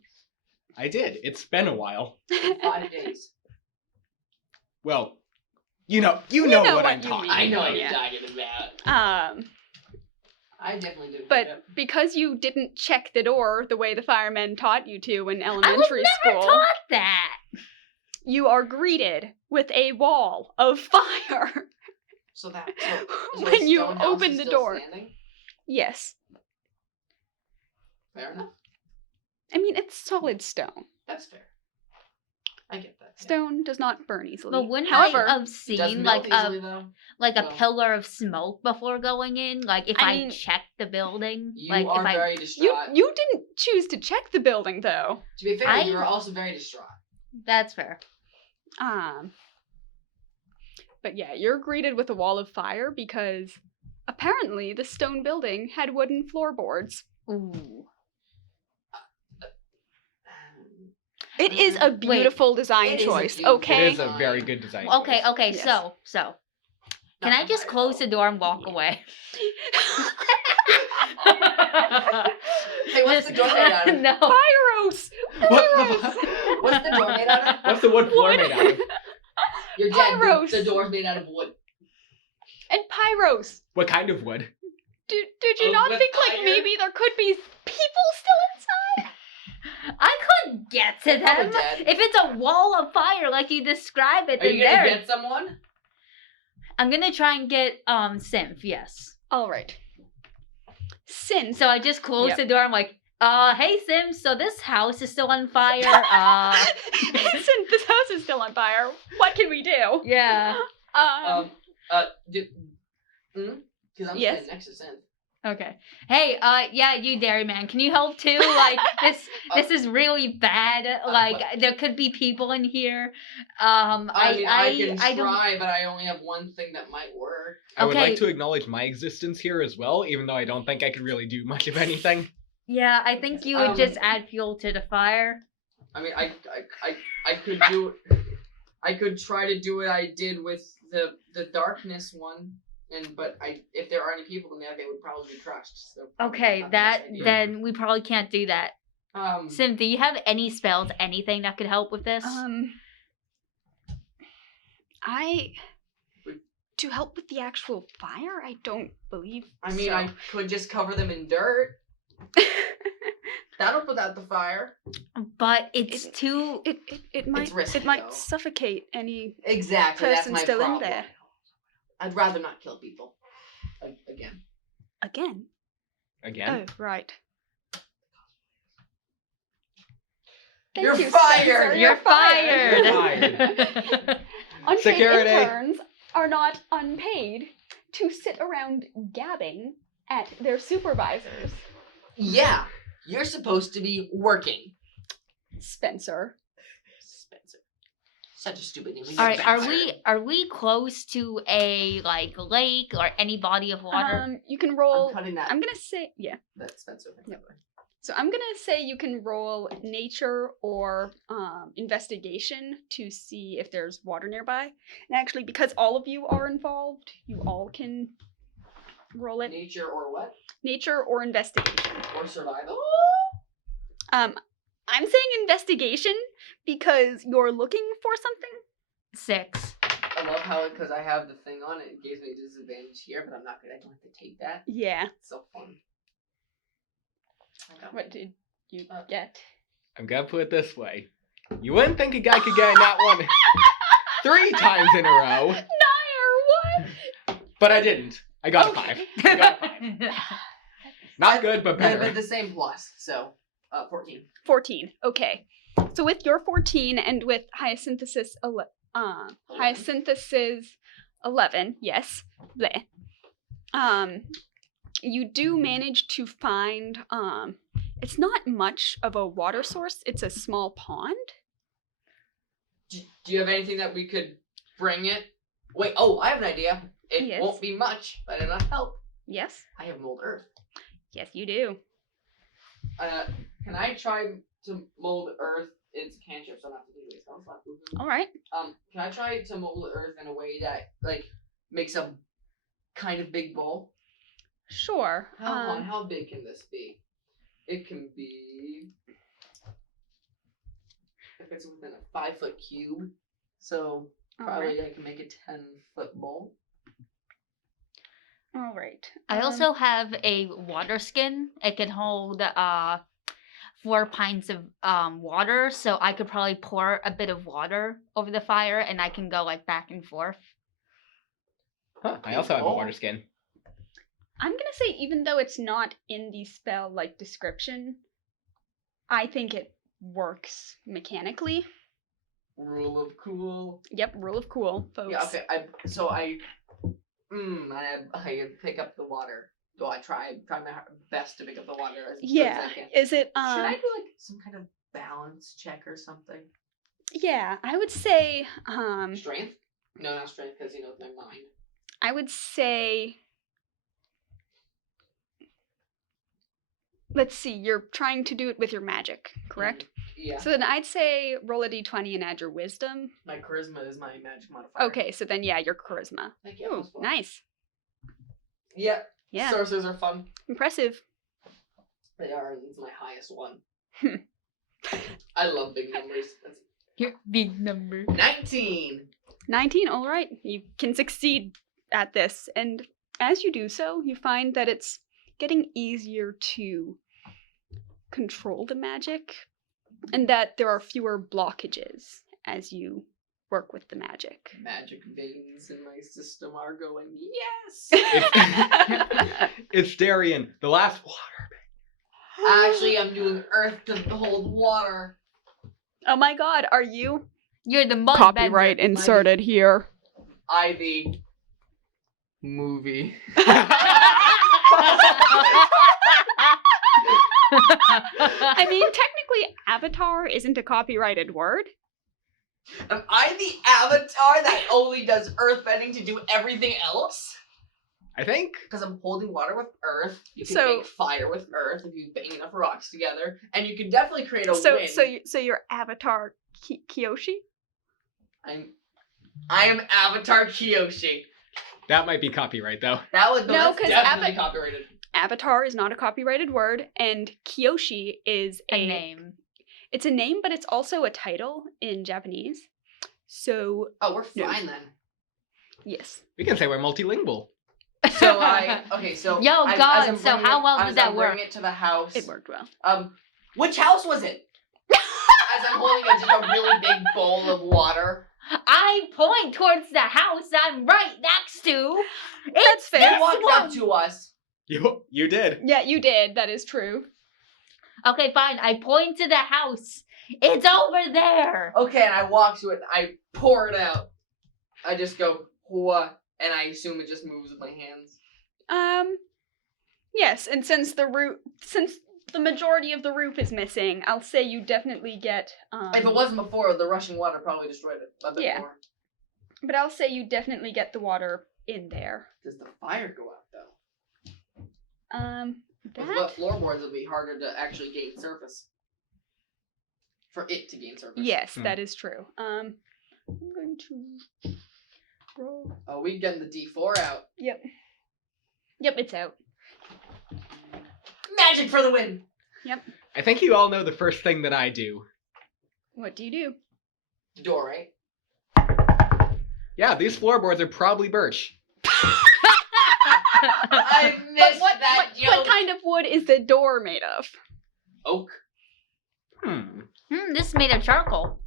I did. It's been a while. 5 days. Well, you know know what what I'm you talking mean. I know what about. you're Yeah. talking about. I definitely did. But because you didn't check the door the way the firemen taught you to in I was elementary never school, taught that. you are greeted with a wall of fire So that so when the you stone house open is the still door. Standing? Yes. Fair enough. I mean, it's solid stone. That's fair. I get that. yeah. Stone does not burn easily. But wouldn't However, I have It does seen melt like easily, a though. a well. pillar of smoke before going in? Like if I I mean, checked the building? You like are if I very you distraught. you didn't choose to check the building though. To be fair, I- you are also very distraught. That's fair. But yeah, you're greeted with a wall of fire because apparently the stone building had wooden floorboards. Ooh. It is a beautiful design It is a choice, beautiful okay? It is a very good design. Okay, choice. okay, Yes. so can I just close the door and walk away? Hey, what's the door made out of? No. Pyros! What's the door made out of? What's the wood floor made out of? You're dead. Pyros. The door's made out of wood. And Pyros! What kind of wood? Did you Oh, not with think like fire? maybe there could be people still inside? I couldn't get to They're probably them. dead. If it's a wall of fire like you describe it, Are you then gonna there. get someone? I'm gonna try and get Symph, yes. Alright. Since So I just close Yep. the door. I'm like, hey Sim, so this house is still on fire. since this house is still on fire, what can we do? Yeah. Because I'm Yes. standing next to Synth. Okay. Hey, yeah, you Dairyman, can you help too? Like this is really bad. Like what? there could be people in here. I mean, I can I don't. try, but I only have one thing that might work. I would Okay. like to acknowledge my existence here as well, even though I don't think I could really do much of anything. Yeah, I think you would just add fuel to the fire. I mean, I could do. I could try to do what I did with the darkness one, but if there are any people in there, they would probably be crushed. So probably Okay, not the best idea. then we probably can't do that. Um, Sim, do you have any spells, anything that could help with this? To help with the actual fire, I don't believe I mean, so. I could just cover them in dirt. That'll put out the fire. But it's too. It might risky, it might though. suffocate any Exactly, that's person my still problem. in there. I'd rather not kill people. Again. Again. Again. Oh, right. You're you, fired! Spencer. You're fired. You're Unpaid Security. interns are not unpaid to sit around gabbing at their supervisors. Yeah, you're supposed to be working. Spencer. Spencer. Such a stupid name. All right, are we close to a like lake or any body of water? You can roll. I'm cutting that. I'm gonna say yeah. That Spencer thing. Yep. So I'm gonna say you can roll nature or investigation to see if there's water nearby. And actually, because all of you are involved, you all can roll it. Nature or what? Nature or investigation. Or survival? I'm saying investigation because you're looking for something. 6. I love how, because I have the thing on it gives me a disadvantage here, but I'm not gonna. I don't have to take that. Yeah. It's so fun. Okay. What did you get? I'm gonna put it this way. You wouldn't think a guy could get in that one 3 times in a row, Nair, what? but I didn't. I got a 5. I got a 5. Not good, but But better. the same plus, so 14. 14. Okay. So with your 14 and with Hyacinthis's 11, yes. Bleh. You do manage to find it's not much of a water source. It's a small pond. Do you have anything that we could bring it? Wait, I have an idea. It Yes. won't be much, but it'll help. Yes. I have mold earth. Yes, you do. Can I try to mold earth? It's a cantrip, so I'm not going to do it. All right. Can I try to mold earth in a way that, like, makes a kind of big bowl? Sure. How big can this be? It can be, if it's within a 5-foot cube, so All probably right. I can make a 10-foot bowl. All right. I also have a water skin. It can hold 4 pints of water, so I could probably pour a bit of water over the fire, and I can go like back and forth. Huh, I also have a water skin. I'm gonna say, even though it's not in the spell like description, I think it works mechanically. Rule of cool. Yep, rule of cool, folks. Yeah, okay. I pick up the water. Do I try my best to pick up the water as good Yeah. as I can? Is it Should I do like some kind of balance check or something? Yeah, I would say Strength? No, not strength, because with my mind. I would say, let's see, you're trying to do it with your magic, correct? Yeah. So then I'd say roll a d20 and add your wisdom. My charisma is my magic modifier. Okay, so then yeah, your charisma. Thank you. Ooh, That's fun. nice. Yeah. Yeah, Sorcerers are fun. impressive. They are, and it's my highest one. Hmm. I love big numbers. That's Your big number. 19! 19, all right. You can succeed at this. And as you do so, you find that it's getting easier to control the magic and that there are fewer blockages as you work with the magic. Magic veins in my system are going, yes! It's Darian, the last water. Actually, I'm doing earth to hold water. Oh my god, are you? You're the mud Copyright bender. inserted here. Ivy. Movie. I mean, technically, avatar isn't a copyrighted word. Am I the avatar that only does earthbending to do everything else? I think. Because I'm holding water with earth. You can So- make fire with earth if you bang enough rocks together. And you can definitely create a So, wind. so your avatar Kiyoshi? I am Avatar Kiyoshi. That might be copyright though. That would No, that's 'cause definitely copyrighted. Avatar is not a copyrighted word, and Kiyoshi is A name. It's a name, but it's also a title in Japanese. So, Oh, we're No. fine then. yes. We can say we're multilingual. So Yo, as God, I'm so bringing how it- well as did that I'm work? bringing it to the house. It worked well. Which house was it? As I'm holding a really big bowl of water. I point towards the house I'm right next to. That's fair. You walked up to us. You did. Yeah, you did. That is true. Okay, fine. I point to the house. It's over there. Okay, and I walk to it. I pour it out. I just go, what? And I assume it just moves with my hands. Yes, and since the majority of the roof is missing, I'll say you definitely get If it wasn't before, the rushing water probably destroyed it a bit Yeah. more. but I'll say you definitely get the water in there. Does the fire go out, though? With That wet floorboards, it'll be harder to actually gain surface. For it to gain surface. yes, that is true. I'm going to roll. Oh, we getting the D4 out. Yep, it's out. Magic for the win! I think you all know the first thing that I do. What do you do? The door, right? Yeah, these floorboards are probably birch. I missed that joke! What kind of wood is the door made of? Oak. This is made of charcoal.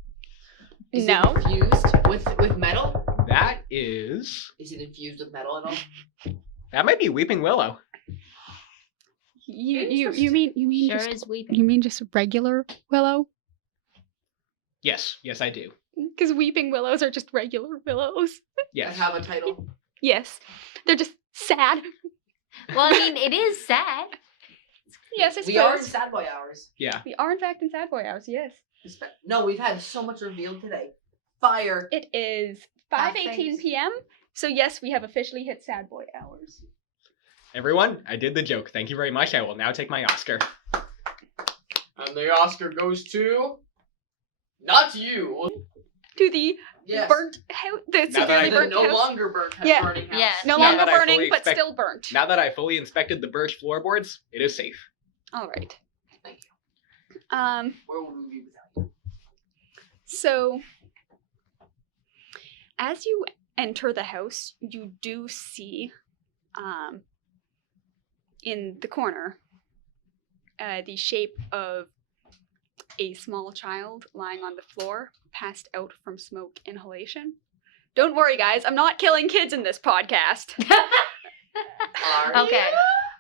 Is No. it infused with metal? That is... Is it infused with metal at all? That might be weeping willow. You mean Sure just, is weeping. you mean just regular willow? Yes, I do. Because weeping willows are just regular willows. Yes. I have a title. Yes, they're just sad. Well, I mean, it is sad. Yes, I We are in suppose. sad boy hours. Yeah. We are in fact in sad boy hours. Yes, No, we've had so much revealed today. Fire. it is Ah, 5:18 thanks. p.m. So yes, we have officially hit sad boy hours. Everyone, I did the joke. Thank you very much. I will now take my Oscar. And the Oscar goes to... Not you. To the Yes. burnt house, the Now that I severely did burnt no house. longer Yeah. burning house. Yeah. No Now longer that I burning, fully but expect- still burnt. Now that I fully inspected the birch floorboards, it is safe. All right. Thank you. Where would we be without you? So, as you enter the house, you do see, in the corner, the shape of a small child lying on the floor, passed out from smoke inhalation. Don't worry, guys. I'm not killing kids in this podcast. Okay.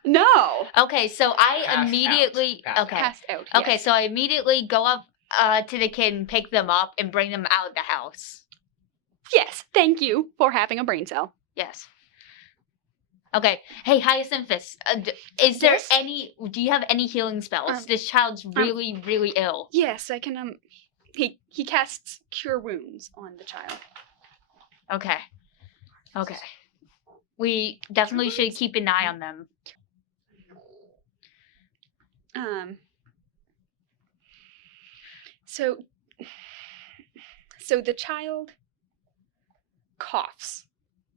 No. Okay, so I Passed out. immediately Passed out. okay. Passed out. Okay, yes. so I immediately go up to the kid and pick them up and bring them out of the house. Yes. Thank you for having a brain cell. Yes. Okay. Hey, Hyacinthus, is there Yes? do you have any healing spells? This child's really, really ill. Yes, I can. He casts cure wounds on the child. Okay. Okay. We definitely should keep an eye on them. So the child coughs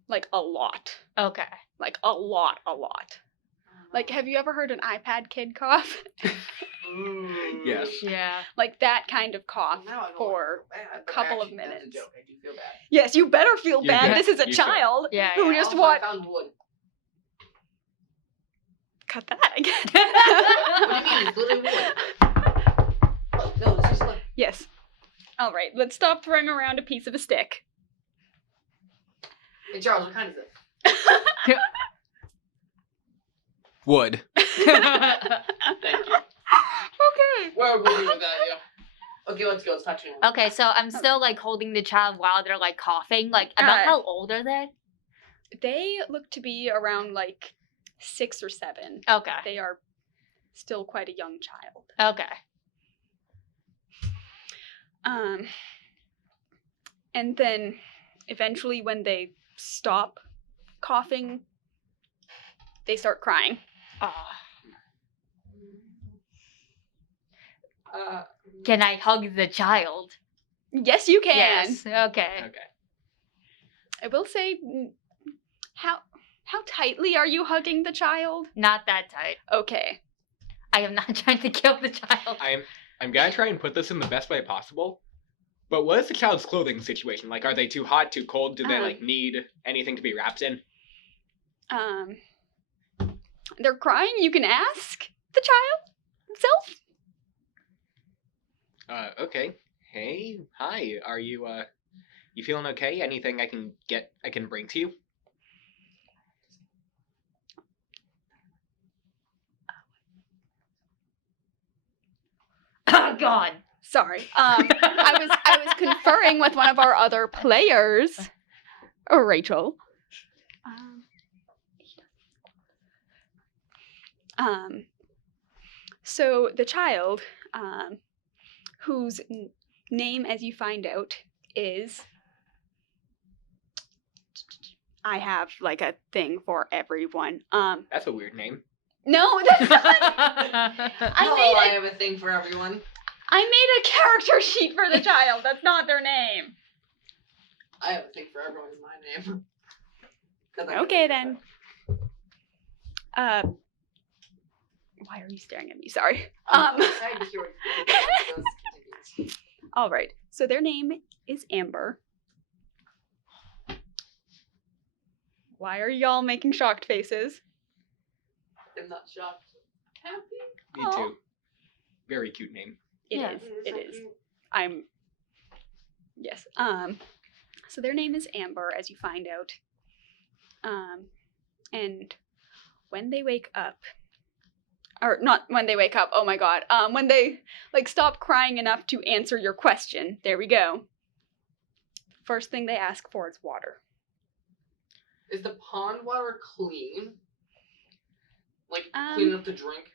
like a lot. Okay. Like a lot. Like, have you ever heard an iPad kid cough? Yes. Yeah. Like that kind of cough Now I know for I feel bad, but couple of actually, that's a minutes. joke. I do feel bad. Yes, you better feel You bad. bet. This is a You should. child Yeah. who yeah. just Also, what? I found wood. Cut that again. What do you mean? It's literally wood. Oh, no, it's just wood. Yes. All right. Let's stop throwing around a piece of a stick. Hey, Charles, what kind is it? Wood. Thank you. Okay. Where would we be without you? Okay, let's go. Let's touch him. Okay, so I'm still like holding the child while they're like coughing. Like, about how old are they? They look to be around like 6 or 7. Okay. They are still quite a young child. Okay. And then eventually when they stop coughing, they start crying. Can I hug the child? Yes, you can. Yes. Okay. Okay. I will say, how tightly are you hugging the child? Not that tight. Okay. I am not trying to kill the child. I'm gonna try and put this in the best way possible. But what is the child's clothing situation? Like, are they too hot, too cold? Do they like need anything to be wrapped in? They're crying. You can ask the child himself. Okay. Hey, hi. Are you you feeling okay? Anything I can bring to you? God. Sorry. I was conferring with one of our other players, Rachel. So the child, whose name, as you find out, is. I have like a thing for everyone. That's a weird name. No, that's not. I have a thing for everyone. I made a character sheet for the child. That's not their name. I have a thing for everyone is my name. 'Cause I Okay couldn't then. Why are you staring at me? Sorry. I'm excited to hear what does continues. All right. So their name is Amber. Why are y'all making shocked faces? I'm not shocked. Happy. Me Aw. too. Very cute name. It Yeah. is. It is. I'm. Yes. So their name is Amber, as you find out. And when they wake up, or not when they wake up. Oh my God. When they like stop crying enough to answer your question. There we go. First thing they ask for is water. Is the pond water clean? Like Um, clean enough to drink?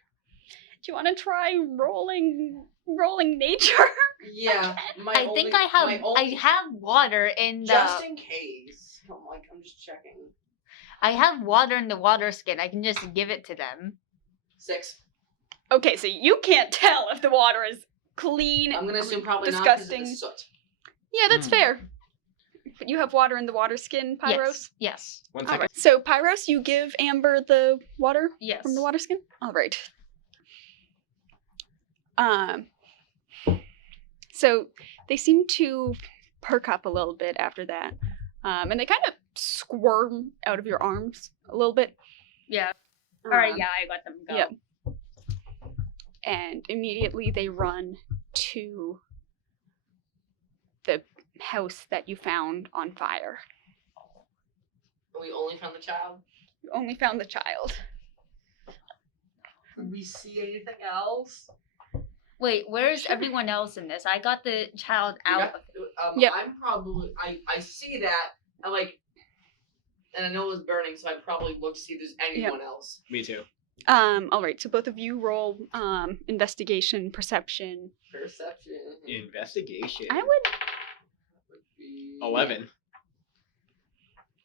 Do you want to try rolling nature? Yeah. I think I have water in the. Just in case. I'm just checking. I have water in the water skin. I can just give it to them. 6. Okay, so you can't tell if the water is clean. I'm gonna assume probably disgusting. not because of the soot. Yeah, that's fair. But you have water in the water skin, Pyros? Yes. One All second. right. So, Pyros, you give Amber the water Yes. from the water skin? All right. So they seem to perk up a little bit after that. And they kind of squirm out of your arms a little bit. Yeah. All right. Um, Yeah, I let them go. Yep. And immediately they run to the house that you found on fire. We only found the child. You only found the child. Did we see anything else? Wait, where's everyone else in this? I got the child out. Yep. I'm probably I see that and I know it was burning, so I'd probably look to see if there's anyone else. Me too. All right, so both of you roll investigation, perception. Perception. Investigation. I would. Would be 11.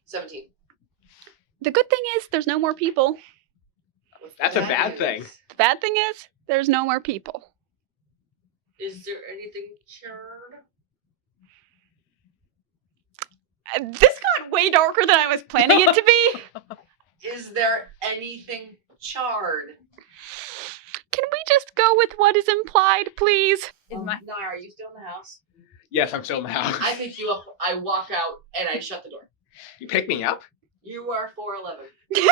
17. The good thing is there's no more people. That's a bad thing. The bad thing is there's no more people. Is there anything charred? This got way darker than I was planning it to be. Is there anything charred? Can we just go with what is implied, please? Naya, are you still in the house? Yes, I'm still in the house. I pick you up, I walk out, and I shut the door. You pick me up? You are 4'11".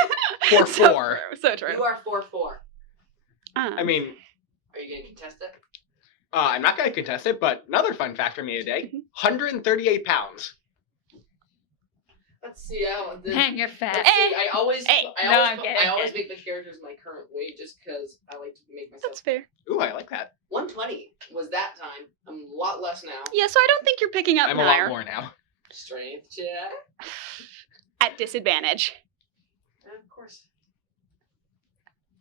4'4". So true. You are 4'4". I mean, Are you gonna contest it? I'm not going to contest it, but another fun fact for me today, 138 pounds. Let's see how Man, you're fat. Let's see, I always I'm kidding. make the characters my current weight just because I like to make myself. That's fair. Ooh, I like that. 120 was that time. I'm a lot less now. Yeah, so I don't think you're picking up I'm a Nair lot more now. Strength check. at disadvantage. Of course.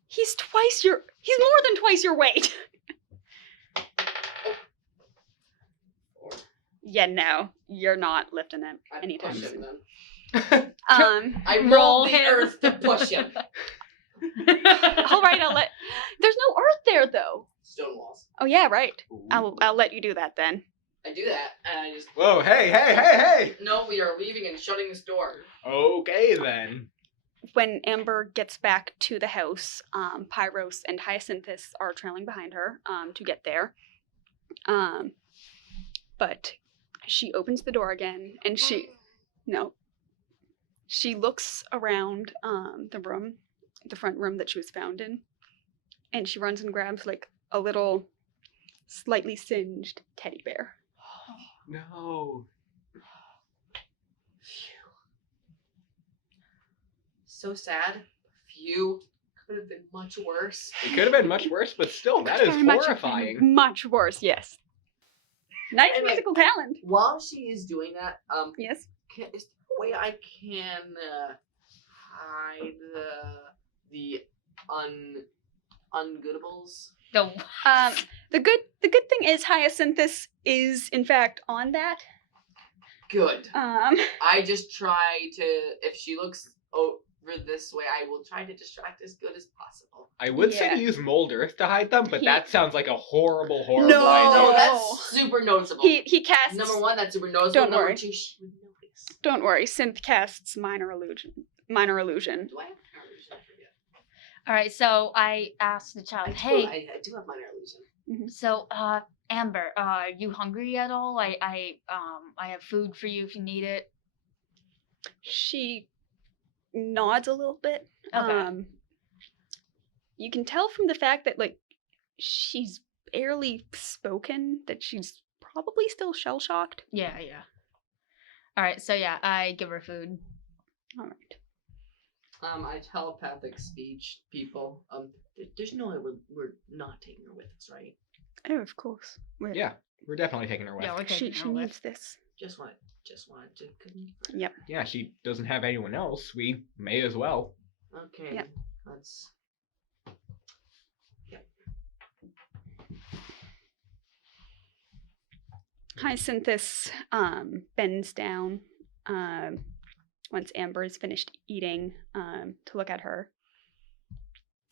He's more than twice your weight. Yeah, no, you're not lifting it I anytime push him soon. then. I Roll roll the him. earth to push him. All right, There's no earth there though. Stone walls. Oh yeah, right. I'll let you do that then. I do that, and I just. Whoa, hey! No, we are leaving and shutting this door. Okay, then. When Amber gets back to the house, Pyros and Hyacinthus are trailing behind her to get there. But she opens the door again, and she looks around the front room that she was found in, and she runs and grabs like a little slightly singed teddy bear. No. So sad. Phew. could have been much worse. It could have been much worse, but still, that is horrifying. Much worse, yes. Nice Anyway. musical talent. While she is doing that, Yes. is there a way I can hide the ungoodables? No. The good thing is Hyacinthus is in fact on that. Good. Um, I just try to, if she looks over this way, I will try to distract as good as possible. I would say to Yeah. use mold earth to hide them, but He- that sounds like a horrible, horrible No. idea. No, No. that's super noticeable. he casts. Number one, that's super noticeable. Don't Number worry. two, she would notice. Don't worry, Synth casts minor illusion. Minor illusion. Do I have minor illusion? I forget. All right, so I asked the child, "Hey, I do have minor illusion. so Amber, are you hungry at all? I have food for you if you need it." She nods a little bit. Okay. You can tell from the fact that like she's barely spoken that she's probably still shell shocked. Yeah. All right, so yeah, I give her food. All right. I telepathic speech people. There's no way we're not taking her with us, right? Oh, of course. Yeah, we're definitely taking her with. Yeah, we're taking She her with. needs this. Just wanted to confirm. Yep. Yeah, she doesn't have anyone else. We may as well. Okay. Yep. Let's. Hyacinthus bends down once Amber is finished eating to look at her,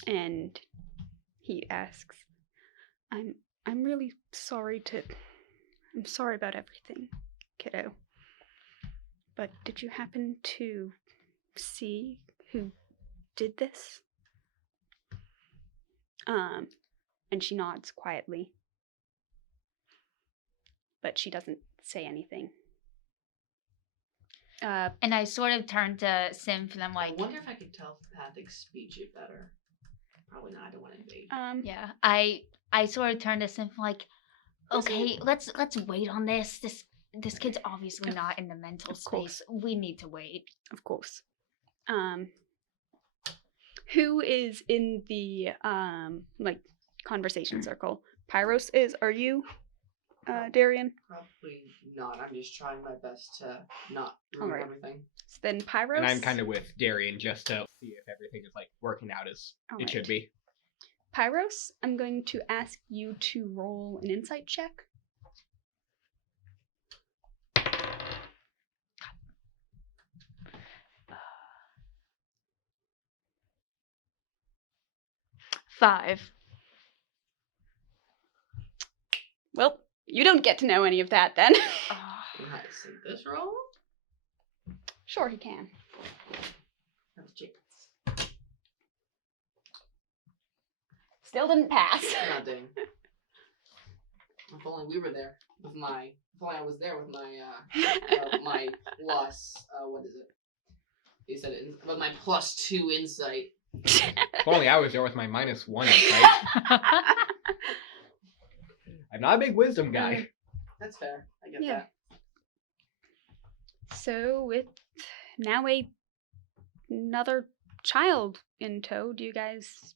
and he asks, I'm really sorry I'm sorry about everything, kiddo. But did you happen to see who did this?" And she nods quietly. But she doesn't say anything. And I sort of turn to Symph and I'm I like, wonder if I could telepathic speech it better. Probably not. I don't want to invade. yeah. I sort of turn to Symph like, okay, let's wait on this. This kid's obviously not in the mental Of space. course. We need to wait. Of course. Who is in the like conversation circle? Pyros is. Are you, Darian? Probably not. I'm just trying my best to not ruin Alright. everything. So then Pyros. And I'm kind of with Darian just to see if everything is like working out as it should be. Pyros, I'm going to ask you to roll an insight check. Five. Well, you don't get to know any of that then. Can I see this roll? Sure, he can. Have a chance. Still didn't pass. Not dang. If only we were there with my. If only I was there with my my plus. What is it? He said it. With my +2 insight. If only I was there with my -1 insight. I'm not a big wisdom guy. That's fair. I get Yeah. that. So with now another child in tow, do you guys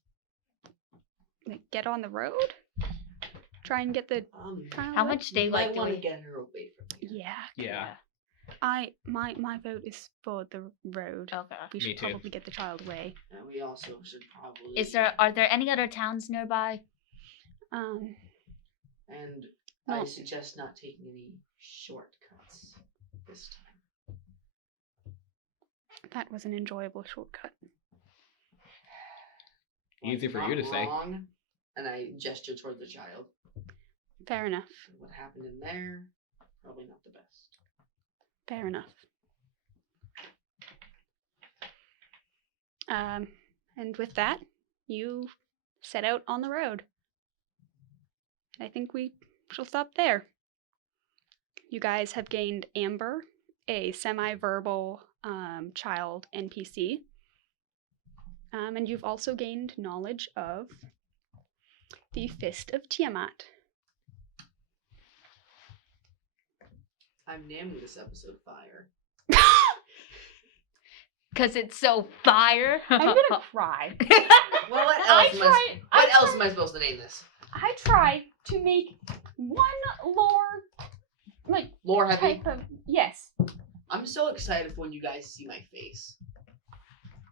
like get on the road? Try and get the child How away? much daylight I do want to we? get her away from me. Yeah. Yeah. My vote is for the road. Okay. We Me should too. probably get the child away. And we also should probably. Are there any other towns nearby? And No. I suggest not taking any shortcuts this time. That was an enjoyable shortcut. Easy for Not you to say. wrong, and I gestured toward the child. Fair enough. What happened in there? Probably not the best. Fair enough. And with that, you set out on the road. I think we shall stop there. You guys have gained Amber, a semi-verbal child NPC. And you've also gained knowledge of the Fist of Tiamat. I'm naming this episode Fire. Because it's so fire. I'm gonna cry. Well, what I else? tried. What else am I supposed to name this? I tried to make one lore, like Lore heavy. type of yes. I'm so excited for when you guys see my face.